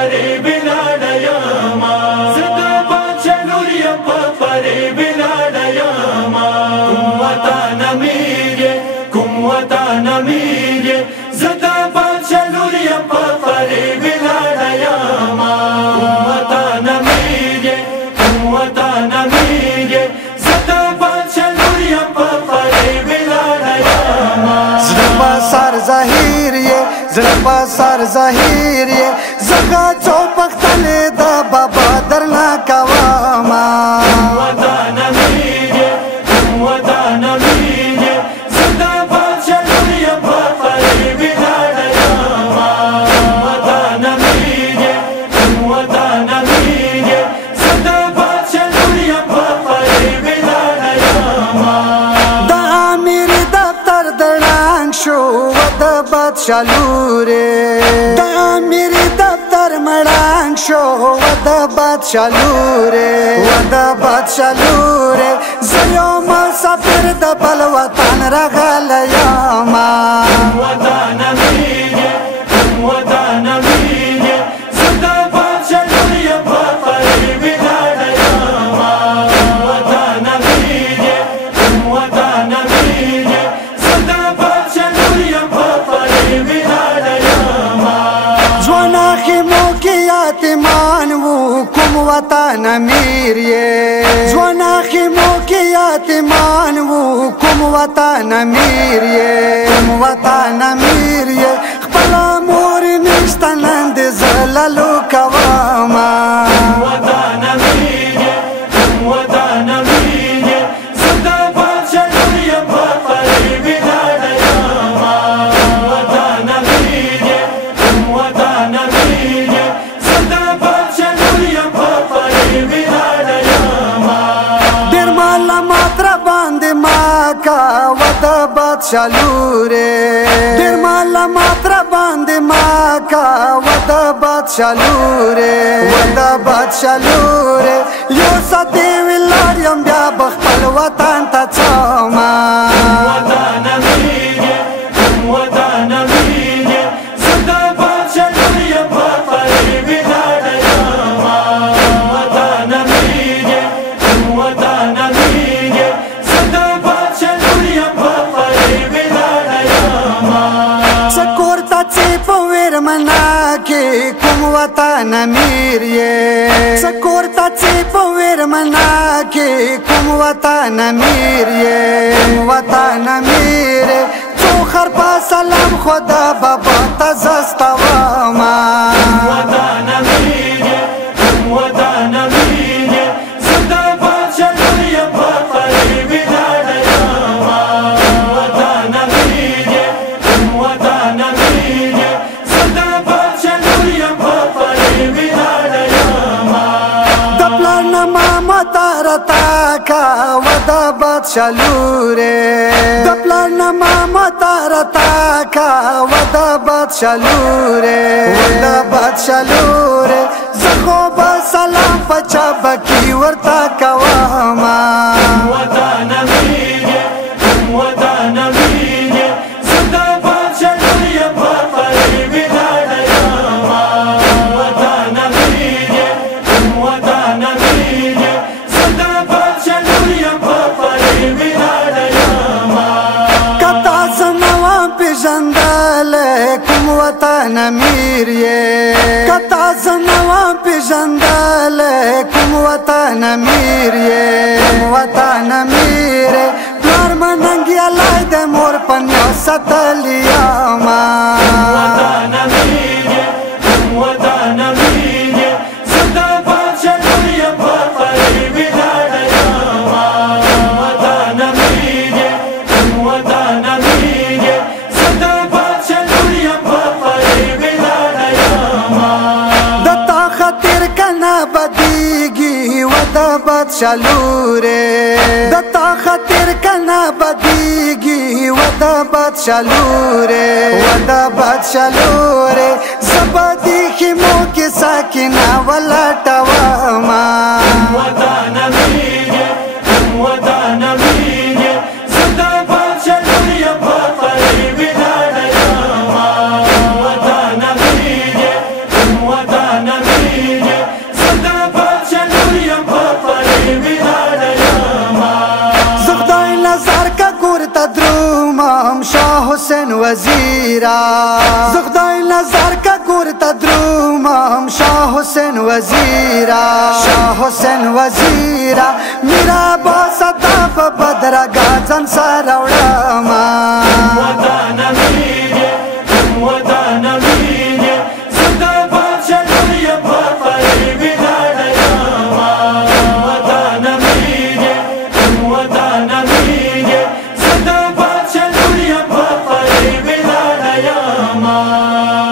فریب لاړیما زدا بادشاہ لور یم په فریب لاړیما کوم وطن امیر یې کوم وطن امیر یې زدا بادشاہ لور یم په فریب لاړیما کوم وطن امیر یې کوم وطن امیر یې زدا بادشاہ لور یم په فریب لاړیما زړه سر ظاهر یې زړه سر ظاهر یې زګا چوپختلې د بابا درنا کوما وطن امیر یې وطن امیر یې زدا بادشاہ لور یم په فریب لاړیما وطن امیر یې وطن امیر یې زدا بادشاہ لور یم په فریب لاړیما د امیر دفتر د ړنګ شو د بادشاہ لورې د امیر دفتر مړنګ شو د بادشاہ لورې د بادشاہ لورې زه یو مسافر د بل وطن راغلی یما وطن امیر یې وطن امیر یې زدا بادشاہ لور یم په فریب لاړیما وطن امیر یې وطن امیر یې زدا بادشاہ لور یم په فریب لاړیما ځوانه خیمو کې یتیمان وو کوم وطن امیر یې ځوانه خیمو کې یتیمان وو کوم وطن امیر یې کوم وطن امیر یې خپله مور نشته نن د زللو کوما وطن امیر یې وطن امیر یې زدا بادشاہ لور یم په فریب لاړیما وطن امیر یې وطن امیر یې زدا بادشاہ لور یم په فریب لاړیما ډېر معلومات را باندې ما کوه د بادشاہ لورې ډېر معلومات را باندې ما کوه د بادشاہ لورې د بادشاہ لورې یو ساعت دې ولاړ یم بیا به خپل وطن ته ځمه وطن امیر یې وطن امیر یې زدا بادشاہ لور یم په فریب لاړیما وطن امیر یې وطن امیر یې زدا بادشاہ لور یم په فریب لاړیما سکور ته چې په ویرمنا کې کوم وطن امیر یې سکور ته چې په ویرمنا کې کوم وطن امیر یې وطن امیر یې څو خر په سلام خدا بابا ته زستوما وطن امیر یې وطن امیر یې زدا بادشاہ لور یم په فریب لاړیما وطن امیر یې وطن امیر یې زدا بادشاہ لور یم په فریب لاړیما د پلار نه ماما تارتا کوه د بادشاہ لورې د پلار نه ماما تارتا کوه د بادشاہ لورې د بادشاہ لورې زه خو به سلام په چابکي ورته کومه وطن امیر یې وطن امیر یې زدا بادشاہ لور یم په فریب لاړیما وطن امیر یې وطن امیر یې زدا بادشاہ لور یم په فریب لاړیما کتا زما پیژندلی کوم وطن امیر یې کتا زما پیژندلی کوم وطن امیر یې وطن امیر یې پلار مننګیالی د مور په نیاز ساتلی یما وطن امیر یې وطن امیر یې زدا بادشاہ لور یم په فریب لاړیما وطن امیر یې وطن امیر یې زدا بادشاہ لور یم په فریب لاړیما د تا خاطر کنه بدیږي و د بادشاہ لورې د تا خاطر کنه بدیږي و د بادشاہ لورې و د بادشاہ لورې زه به دې خیمو کې ساکنه ولټومه وطن امیر یې وطن امیر یې زدا بادشاہ لور یم په فریب لاړیما وطن امیر یې وطن وزیرا زخدای نظر کا گورتا درومم شاه حسین وزیرا شاه حسین وزیرا میرا با صدا په بدرګه ځان سره وړم